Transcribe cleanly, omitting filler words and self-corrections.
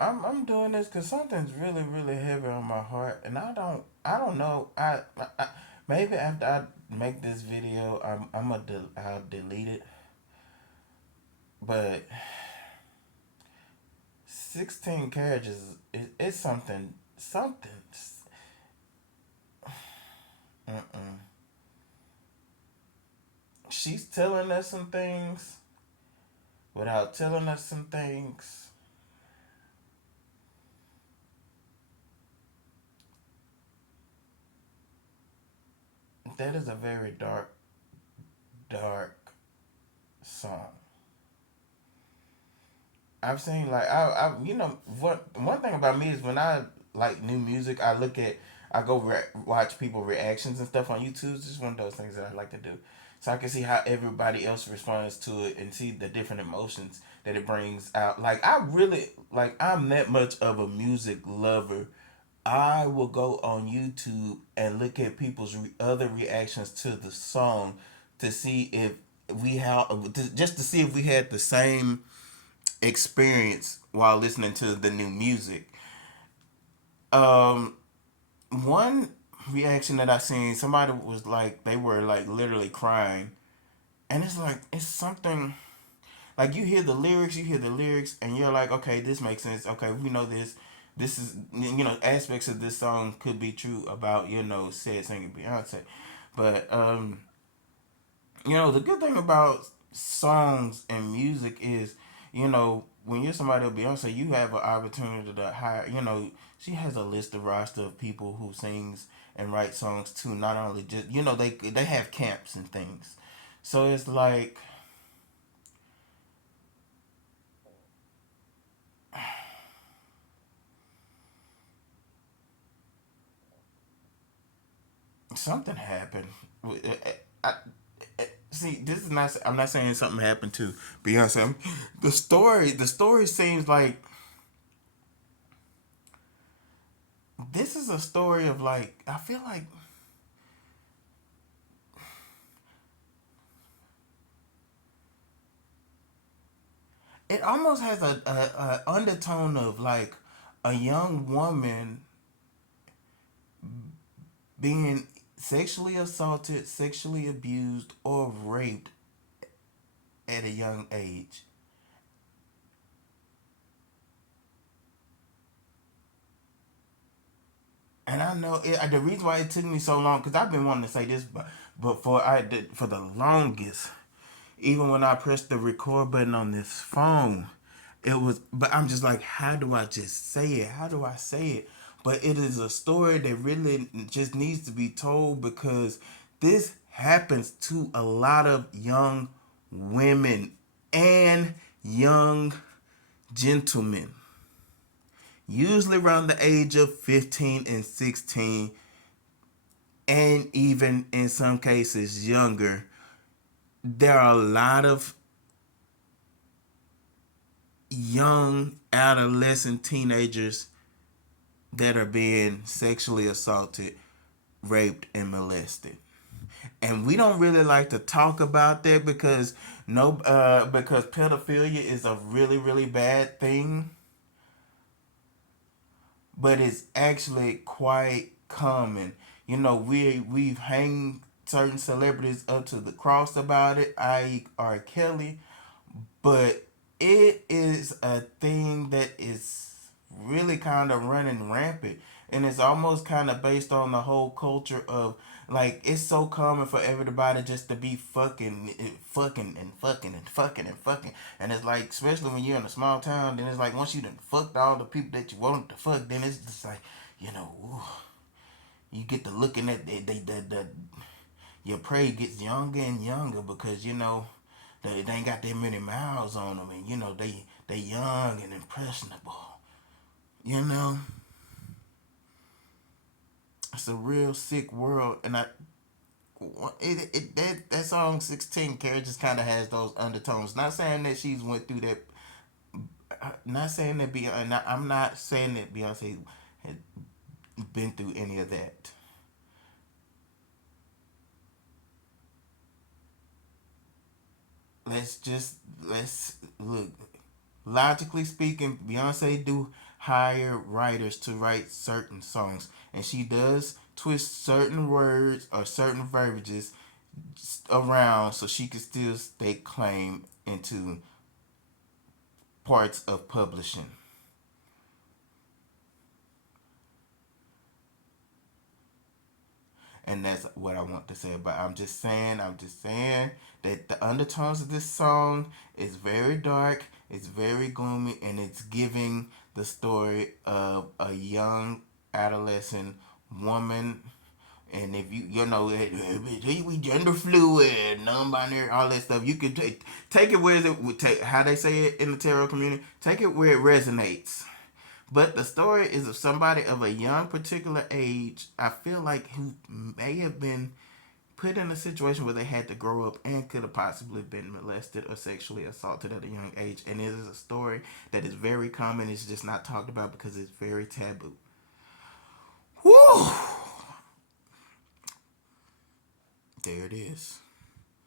I'm doing this because something's really really heavy on my heart, and I don't know. I maybe after I make this video, I'll delete it. But 16 carriages, it's something. Mm-mm. She's telling us some things without telling us some things. That is a very dark song. I've seen like what one thing about me is when I like new music, I go watch people reactions and stuff on YouTube. It's just one of those things that I like to do, so I can see how everybody else responds to it and see the different emotions that it brings out. Like I really like I'm that much of a music lover. I will go on YouTube and look at people's other reactions to the song to see if we have just to see if we had the same experience while listening to the new music. Um, One reaction that I seen, somebody was like, they were like literally crying, and it's like it's something like you hear the lyrics, and you're like, okay, this makes sense. Okay, we know this. This is aspects of this song could be true about said singing Beyonce, but the good thing about songs and music is, when you're somebody like Beyonce, you have an opportunity to hire. She has a list of roster of people who sings and write songs too. Not only just they have camps and things, so it's like something happened. I, See, this is not. I'm not saying something happened to Beyonce. The story seems like this is a story of like I feel like it almost has a undertone of like a young woman being sexually assaulted, sexually abused, or raped at a young age. And I know the reason why it took me so long because I've been wanting to say this, but for the longest, even when I pressed the record button on this phone, it was. But I'm just like, how do I just say it? How do I say it? But it is a story that really just needs to be told because this happens to a lot of young women and young gentlemen, usually around the age of 15 and 16, and even in some cases younger. There are a lot of young adolescent teenagers that are being sexually assaulted, raped, and molested. And we don't really like to talk about that because because pedophilia is a really really bad thing, but it's actually quite common. We've hanged certain celebrities up to the cross about it, i.e. R. Kelly, but it is a thing that is really kind of running rampant, and it's almost kind of based on the whole culture of like it's so common for everybody just to be fucking and fucking and fucking and fucking, and it's like especially when you're in a small town, then it's like once you done fucked all the people that you wanted to fuck, then it's just like ooh, you get to looking at your prey gets younger and younger because they ain't got that many miles on them, and they young and impressionable. You know, it's a real sick world, and that song 16 Carriage just kind of has those undertones. Not saying that she's went through that. Not saying that Beyonce. I'm not saying that Beyonce had been through any of that. Let's just let's look. Logically speaking, Beyonce do hire writers to write certain songs, and she does twist certain words or certain verbiages around so she can still stake claim into parts of publishing. And that's what I want to say. But I'm just saying that the undertones of this song is very dark, it's very gloomy, and it's giving the story of a young adolescent woman. And if you know we gender fluid, non-binary, all that stuff, you can take it where it take how they say it in the tarot community. Take it where it resonates. But the story is of somebody of a young particular age, I feel like, who may have been put in a situation where they had to grow up and could have possibly been molested or sexually assaulted at a young age. And it is a story that is very common. It's just not talked about because it's very taboo. Whew! There it is.